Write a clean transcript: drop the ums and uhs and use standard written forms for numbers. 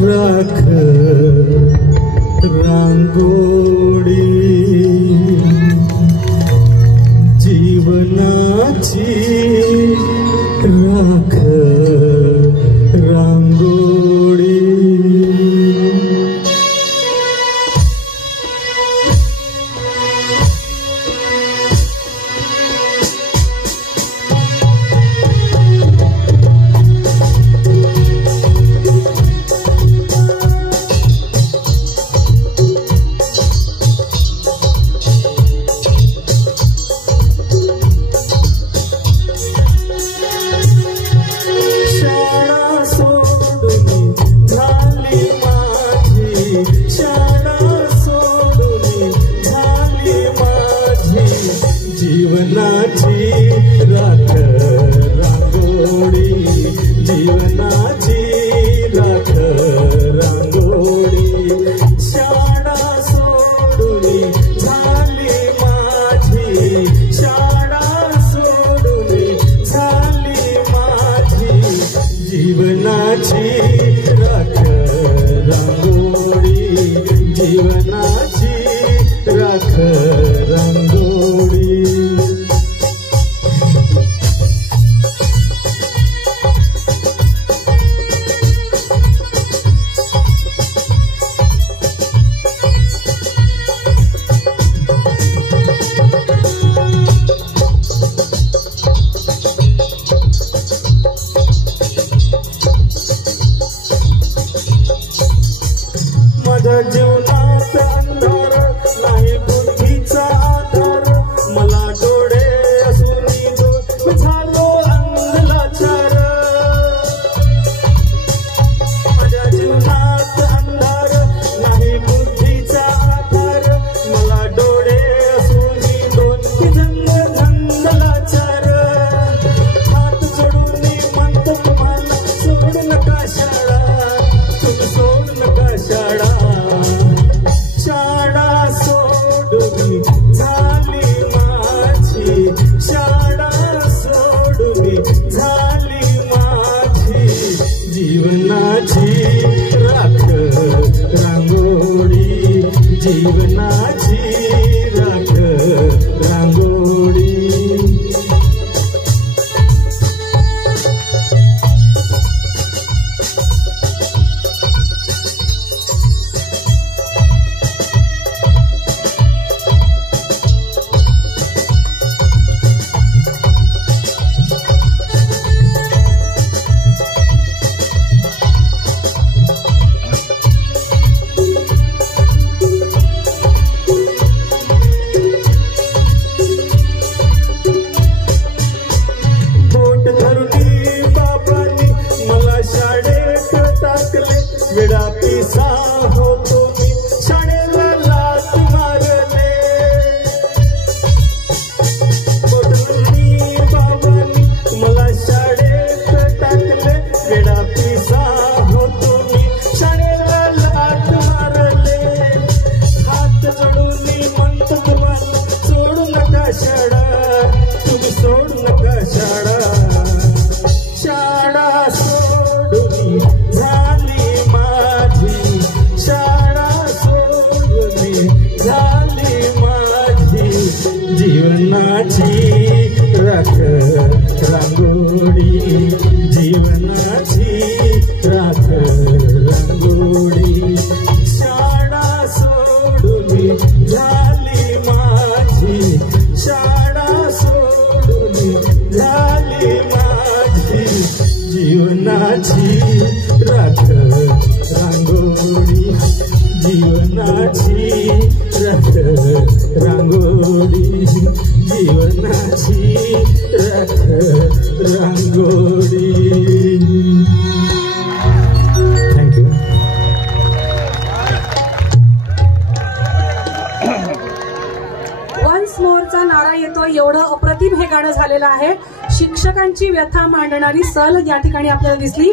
राख रांगोळी जीवनाची राख रांगोळी जीवनाची राख रांगोळी जीवनाची राख रांगोळी शाळा सोडून झाली माझी शाळा सोडून झाली माझी जीवनाची राख रांगोळी जीवनाची राख रांगोळी माझ्या जीवनात अंधार नाही बुद्धीचा आधार मला डोळे असून झालो अंधलाचार माझ्या जीवनात अंधार नाही बुद्धीचा आधार मला डोळे असून अंधलाचार हात जोडून म्हणतो तुम्हाला सोडू नका शाळा तुम्ही सोडू नका शाळा शाळा सोडून झाली माझी शाळा सोडून झाली माझी जीवनाची राख रांगोळी जीवनाची राख रांगोळी वेडा पिसा होतो मी शाळेला लाथ मारले बोटणी बाबांनी मला शाळेत टाकले वेडा पिसा होतो मी शाळेला लाथ मारले हात जोडून म्हणतो तुम्हाला सोडू नका शाळा तुम्ही सोडू नका शाळा शाळा सोडून झाली शाळा सोडून झाली माझी जीवनाची राख रांगोळी जीवनाची राख रांगोळी शाळा सोडून झाली माझी शाळा सोडून झाली माझी जीवनाची राख रांगोळी जीवनाची राख रांगोळी जीवनाची राख रांगोळी थँक्यू वन्स मोरचा नारा येतो एवढं अप्रतिम हे गाणं झालेलं आहे शिक्षकांची व्यथा मांडणारी सल या ठिकाणी आपल्याला दिसली